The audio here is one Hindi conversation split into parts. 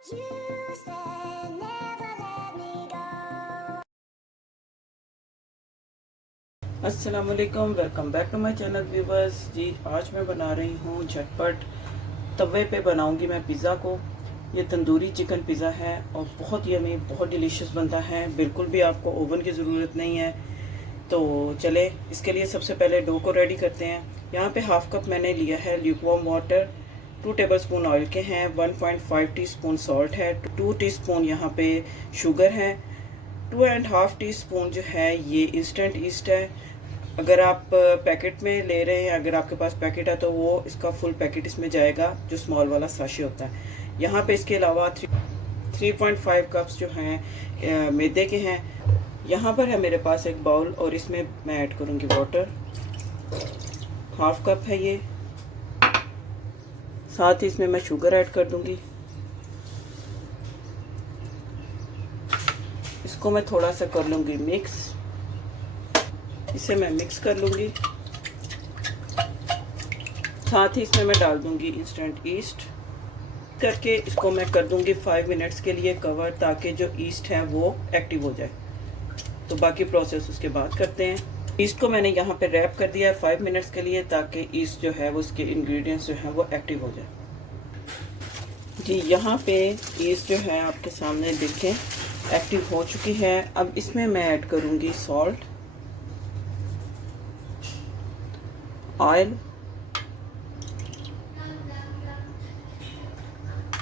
You said never let me go. अस्सलाम वालेकुम, welcome back to my channel viewers. जी, आज मैं बना रही हूँ झटपट तवे पे बनाऊंगी मैं पिज़्ज़ा को। ये तंदूरी चिकन पिज़्ज़ा है और बहुत यमी, बहुत डिलीशियस बनता है। बिल्कुल भी आपको ओवन की ज़रूरत नहीं है। तो चले इसके लिए सबसे पहले डो को रेडी करते हैं। यहाँ पे हाफ कप मैंने लिया है ल्यूकवार्म वाटर, 2 टेबलस्पून ऑयल के हैं, 1.5 टीस्पून सॉल्ट है, 2 टीस्पून यहाँ पे शुगर है, 2.5 टीस्पून जो है ये इंस्टेंट ईस्ट है। अगर आप पैकेट में ले रहे हैं, अगर आपके पास पैकेट है तो वो इसका फुल पैकेट इसमें जाएगा, जो स्मॉल वाला साशे होता है। यहाँ पे इसके अलावा 3.5 कप्स जो हैं मैदे के हैं। यहाँ पर है मेरे पास एक बाउल और इसमें मैं ऐड करूँगी वाटर, हाफ कप है ये। साथ ही इसमें मैं शुगर ऐड कर दूँगी। इसको मैं थोड़ा सा कर लूँगी मिक्स, इसे मैं मिक्स कर लूँगी। साथ ही इसमें मैं डाल दूँगी इंस्टेंट ईस्ट करके इसको मैं कर दूँगी 5 मिनट्स के लिए कवर, ताकि जो ईस्ट है वो एक्टिव हो जाए। तो बाकी प्रोसेस उसके बाद करते हैं। ईस्ट को मैंने यहाँ पे रैप कर दिया है 5 मिनट्स के लिए, ताकि ईस्ट जो है वो उसके इंग्रेडिएंट्स जो है वो एक्टिव हो जाए। जी, यहाँ पे ईस्ट जो है आपके सामने देखें एक्टिव हो चुकी है। अब इसमें मैं ऐड करूँगी सॉल्ट, ऑयल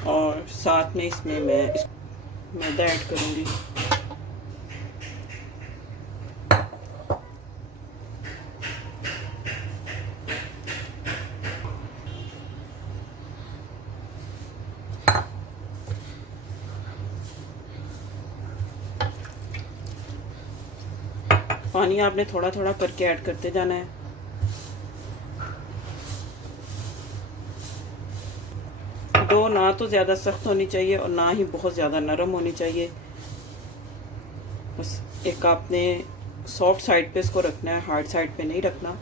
और साथ में इसमें मैं मैदा ऐड करूँगी। पानी आपने थोड़ा थोड़ा करके ऐड करते जाना है। डो ना तो ज़्यादा सख्त होनी चाहिए और ना ही बहुत ज़्यादा नरम होनी चाहिए। बस एक आपने सॉफ्ट साइड पे इसको रखना है, हार्ड साइड पे नहीं रखना।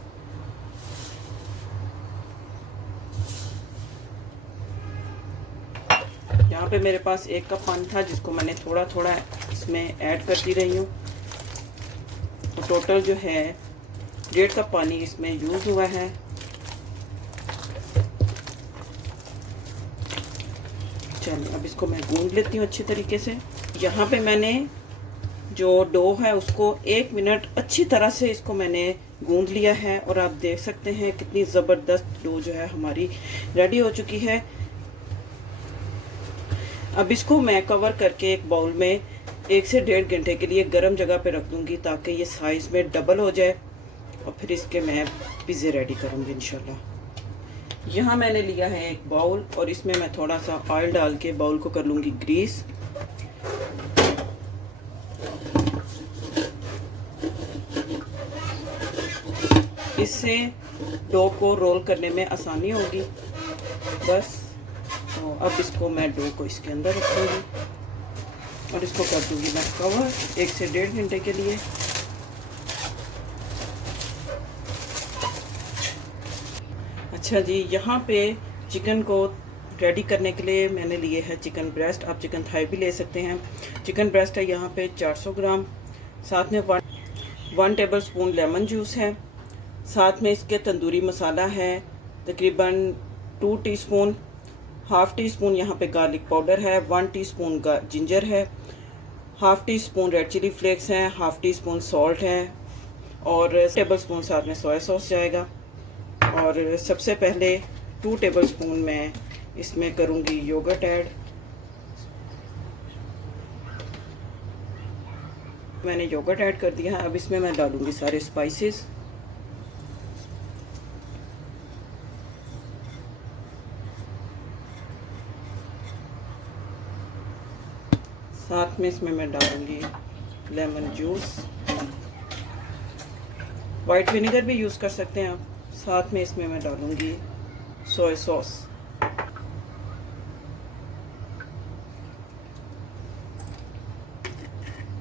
यहाँ पे मेरे पास 1 कप पानी था, जिसको मैंने थोड़ा थोड़ा इसमें ऐड करती रही हूँ। तो टोटल जो है 1.5 कप पानी इसमें यूज़ हुआ है। चलिए अब इसको मैं गूंद लेती हूँ अच्छी तरीके से। यहाँ पे मैंने जो डो है उसको 1 मिनट अच्छी तरह से इसको मैंने गूंद लिया है और आप देख सकते हैं कितनी ज़बरदस्त डो जो है हमारी रेडी हो चुकी है। अब इसको मैं कवर करके एक बाउल में 1 से 1.5 घंटे के लिए गर्म जगह पे रख दूंगी, ताकि ये साइज़ में डबल हो जाए और फिर इसके मैं पिज़्ज़े रेडी करूँगी इंशाल्लाह। यहाँ मैंने लिया है एक बाउल और इसमें मैं थोड़ा सा ऑयल डाल के बाउल को कर लूँगी ग्रीस। इससे डो को रोल करने में आसानी होगी। बस तो अब इसको मैं डो को इसके अंदर रखूँगी और इसको कर दूँगी मैं कवर 1 से 1.5 घंटे के लिए। अच्छा जी, यहाँ पे चिकन को रेडी करने के लिए मैंने लिए है चिकन ब्रेस्ट, आप चिकन थाई भी ले सकते हैं। चिकन ब्रेस्ट है यहाँ पे 400 ग्राम। साथ में 1 टेबल स्पून लेमन जूस है। साथ में इसके तंदूरी मसाला है तकरीबन 2 टीस्पून, हाफ टी स्पून यहाँ पे गार्लिक पाउडर है, 1 टीस्पून जिंजर है, half teaspoon red chilli flakes हैं, हाफ टी स्पून सॉल्ट है और टेबल स्पून साथ में सोया सॉस जाएगा। और सबसे पहले 2 टेबल स्पून मैं इसमें करूँगी योगर्ट ऐड। मैंने योगर्ट ऐड कर दिया है। अब इसमें मैं डालूँगी सारे स्पाइसेस। साथ में इसमें मैं डालूँगी लेमन जूस, वाइट विनेगर भी यूज़ कर सकते हैं आप। साथ में इसमें मैं डालूँगी सोया सॉस।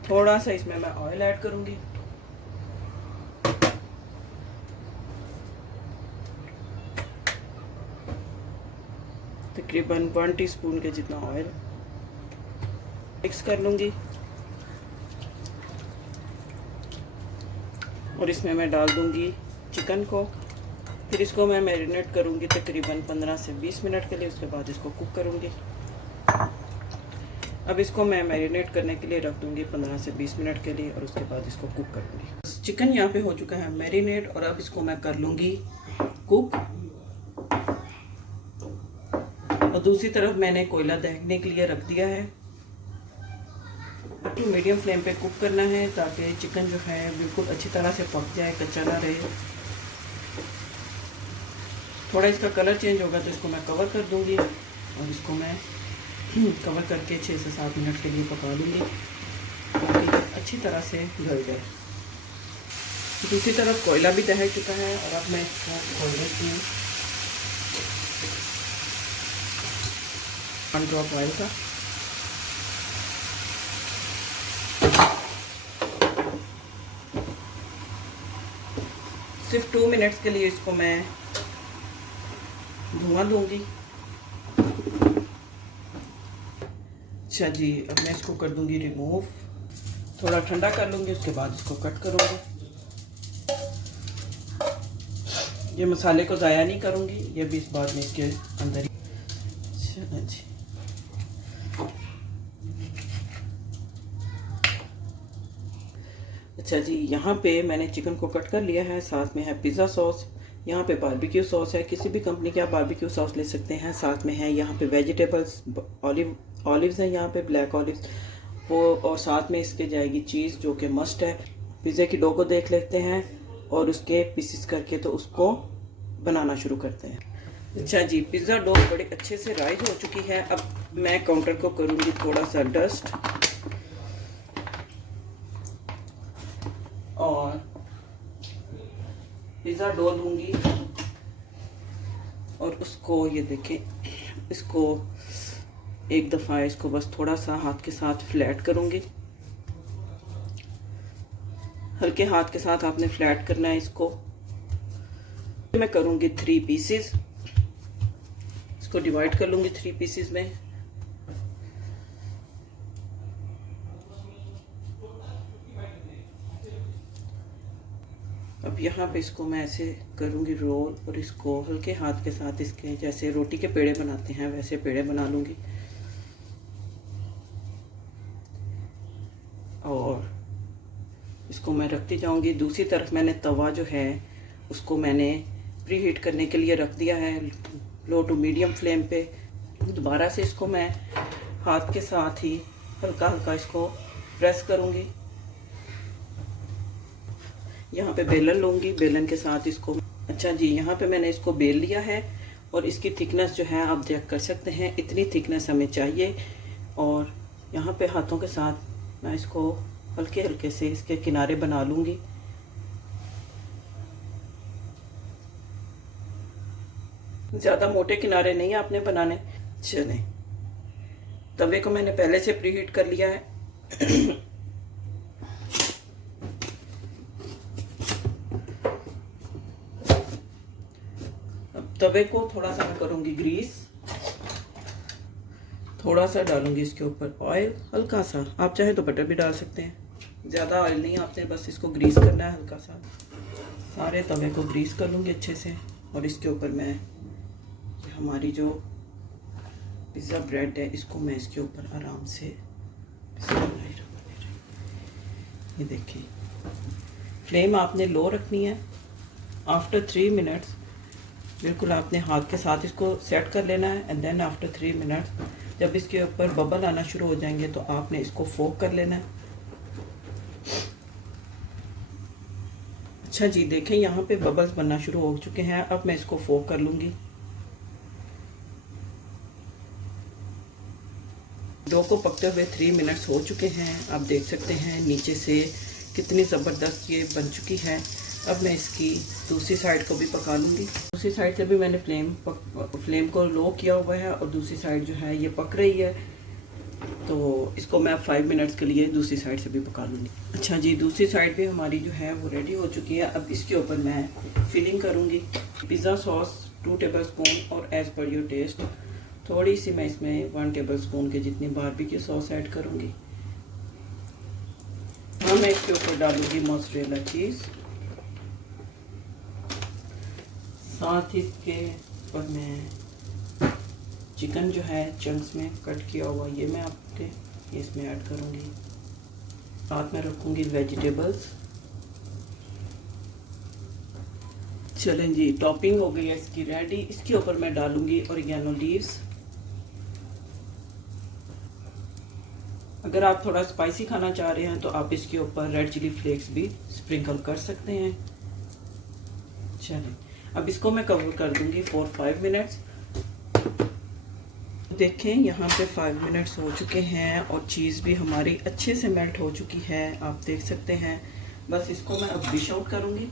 थोड़ा सा इसमें मैं ऑयल ऐड करूँगी। तकरीबन 1 टीस्पून के जितना ऑयल। मिक्स कर लूँगी और इसमें मैं डाल दूँगी चिकन को। फिर इसको मैं मैरिनेट करूँगी तकरीबन 15 से 20 मिनट के लिए। उसके बाद इसको कुक करूँगी। अब इसको मैं मैरिनेट करने के लिए रख दूँगी 15 से 20 मिनट के लिए और उसके बाद इसको कुक करूँगी। चिकन यहाँ पे हो चुका है मैरिनेट और अब इसको मैं कर लूँगी कुक। और दूसरी तरफ मैंने कोयला दहकने के लिए रख दिया है। टू मीडियम फ्लेम पे कुक करना है ताकि चिकन जो है बिल्कुल अच्छी तरह से पक जाए, कच्चा ना रहे। थोड़ा इसका कलर चेंज होगा तो इसको मैं कवर कर दूंगी और इसको मैं कवर करके 6 से 7 मिनट के लिए पका लूँगी ताकि अच्छी तरह से गल जाए। दूसरी तरफ कोयला भी दहक चुका है और अब मैं इसको खोल देती हूँ 1 ड्रॉप ऑयल का। सिर्फ 2 मिनट्स के लिए इसको मैं धुआं दूंगी। अच्छा जी, अब मैं इसको कर दूंगी रिमूव। थोड़ा ठंडा कर लूंगी, उसके बाद इसको कट करूंगी। ये मसाले को ज़ाया नहीं करूंगी, ये भी इस बाद में इसके अंदर ही। चलो जी, अच्छा जी, यहाँ पे मैंने चिकन को कट कर लिया है। साथ में है पिज़्ज़ा सॉस, यहाँ पे बारबेक्यू सॉस है। किसी भी कंपनी के आप बारबेक्यू सॉस ले सकते हैं। साथ में है यहाँ पे वेजिटेबल्स, ऑलिव्स हैं यहाँ पे, ब्लैक ऑलिव्स वो, और साथ में इसके जाएगी चीज़ जो कि मस्ट है। पिज़्ज़े की डो को देख लेते हैं और उसके पीसेस करके तो उसको बनाना शुरू करते हैं। अच्छा जी, पिज़्ज़ा डो बड़े अच्छे से राइज हो चुकी है। अब मैं काउंटर को करूँगी थोड़ा सा डस्ट और पिज़्ज़ा डो लूँगी और उसको, ये देखें, इसको एक दफ़ा इसको बस थोड़ा सा हाथ के साथ फ्लैट करूँगी। हल्के हाथ के साथ आपने फ्लैट करना है इसको। मैं करूँगी 3 पीसेस, इसको डिवाइड कर लूँगी 3 पीसेस में। अब यहाँ पे इसको मैं ऐसे करूँगी रोल और इसको हल्के हाथ के साथ इसके जैसे रोटी के पेड़े बनाते हैं वैसे पेड़े बना लूँगी। और इसको मैं रखती जाऊँगी। दूसरी तरफ मैंने तवा जो है उसको मैंने प्री हीट करने के लिए रख दिया है लो टू मीडियम फ्लेम पे। दोबारा से इसको मैं हाथ के साथ ही हल्का हल्का इसको प्रेस करूँगी। यहाँ पे बेलन लूँगी, बेलन के साथ इसको, अच्छा जी, यहाँ पे मैंने इसको बेल लिया है और इसकी थिकनेस जो है आप चेक कर सकते हैं, इतनी थिकनेस हमें चाहिए। और यहाँ पे हाथों के साथ मैं इसको हल्के हल्के से इसके किनारे बना लूँगी। ज़्यादा मोटे किनारे नहीं आपने बनाने। चलें, तवे को मैंने पहले से प्रीहीट कर लिया है। तवे को थोड़ा सा मैं करूँगी ग्रीस, थोड़ा सा डालूंगी इसके ऊपर ऑयल, हल्का सा। आप चाहे तो बटर भी डाल सकते हैं, ज़्यादा ऑयल नहीं, आपने बस इसको ग्रीस करना है हल्का सा। सारे तवे को ग्रीस कर लूँगी अच्छे से और इसके ऊपर मैं हमारी जो पिज़्ज़ा ब्रेड है इसको मैं इसके ऊपर आराम से, ये देखिए, फ्लेम आपने लो रखनी है। आफ्टर 3 मिनट्स बिल्कुल आपने हाथ के साथ इसको सेट कर लेना है एंड देन आफ्टर 3 मिनट्स जब इसके ऊपर बबल आना शुरू हो जाएंगे तो आपने इसको फोक कर लेना है। अच्छा जी, देखें यहाँ पे बबल्स बनना शुरू हो चुके हैं। अब मैं इसको फोक कर लूँगी। डो को पकते हुए 3 मिनट्स हो चुके हैं। आप देख सकते हैं नीचे से कितनी ज़बरदस्त ये बन चुकी है। अब मैं इसकी दूसरी साइड को भी पका लूँगी। दूसरी साइड से भी मैंने फ्लेम को लो किया हुआ है और दूसरी साइड जो है ये पक रही है, तो इसको मैं 5 मिनट्स के लिए दूसरी साइड से भी पका लूँगी। अच्छा जी, दूसरी साइड भी हमारी जो है वो रेडी हो चुकी है। अब इसके ऊपर मैं फिलिंग करूँगी। पिज़्ज़ा सॉस 2 टेबलस्पून और एज़ पर योर टेस्ट थोड़ी सी मैं इसमें 1 टेबलस्पून के जितनी बारबेक्यू सॉस ऐड करूँगी। हाँ, मैं इसके ऊपर डालूँगी मोज़रेला चीज़। साथ ही इसके ऊपर मैं चिकन जो है चंक्स में कट किया हुआ ये मैं आपके इसमें ऐड करूँगी। साथ में रखूँगी वेजिटेबल्स। चलें जी, टॉपिंग हो गई है इसकी रेडी। इसके ऊपर मैं डालूँगी ऑरिगेनो लीव्स। अगर आप थोड़ा स्पाइसी खाना चाह रहे हैं तो आप इसके ऊपर रेड चिली फ्लेक्स भी स्प्रिंकल कर सकते हैं। चलें, अब इसको मैं कवर कर दूंगी फॉर 5 मिनट्स। देखें यहाँ पे 5 मिनट्स हो चुके हैं और चीज़ भी हमारी अच्छे से मेल्ट हो चुकी है, आप देख सकते हैं। बस इसको मैं अब डिश आउट करूँगी।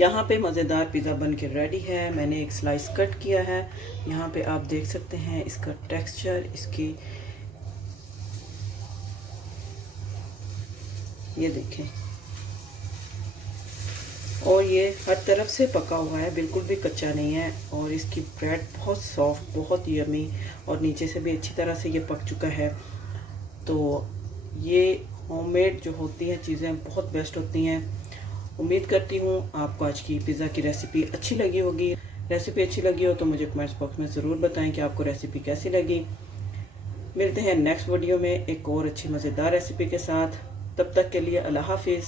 यहाँ पे मज़ेदार पिज़्ज़ा बन के रेडी है। मैंने एक स्लाइस कट किया है। यहाँ पे आप देख सकते हैं इसका टेक्सचर, इसकी ये देखें, और ये हर तरफ से पका हुआ है, बिल्कुल भी कच्चा नहीं है। और इसकी ब्रेड बहुत सॉफ्ट, बहुत यमी, और नीचे से भी अच्छी तरह से ये पक चुका है। तो ये होममेड जो होती हैं चीज़ें बहुत बेस्ट होती हैं। उम्मीद करती हूँ आपको आज की पिज़्ज़ा की रेसिपी अच्छी लगी होगी। रेसिपी अच्छी लगी हो तो मुझे कमेंट्स बॉक्स में ज़रूर बताएं कि आपको रेसिपी कैसी लगी। मिलते हैं नेक्स्ट वीडियो में एक और अच्छी मज़ेदार रेसिपी के साथ। तब तक के लिए अल्लाह हाफिज़।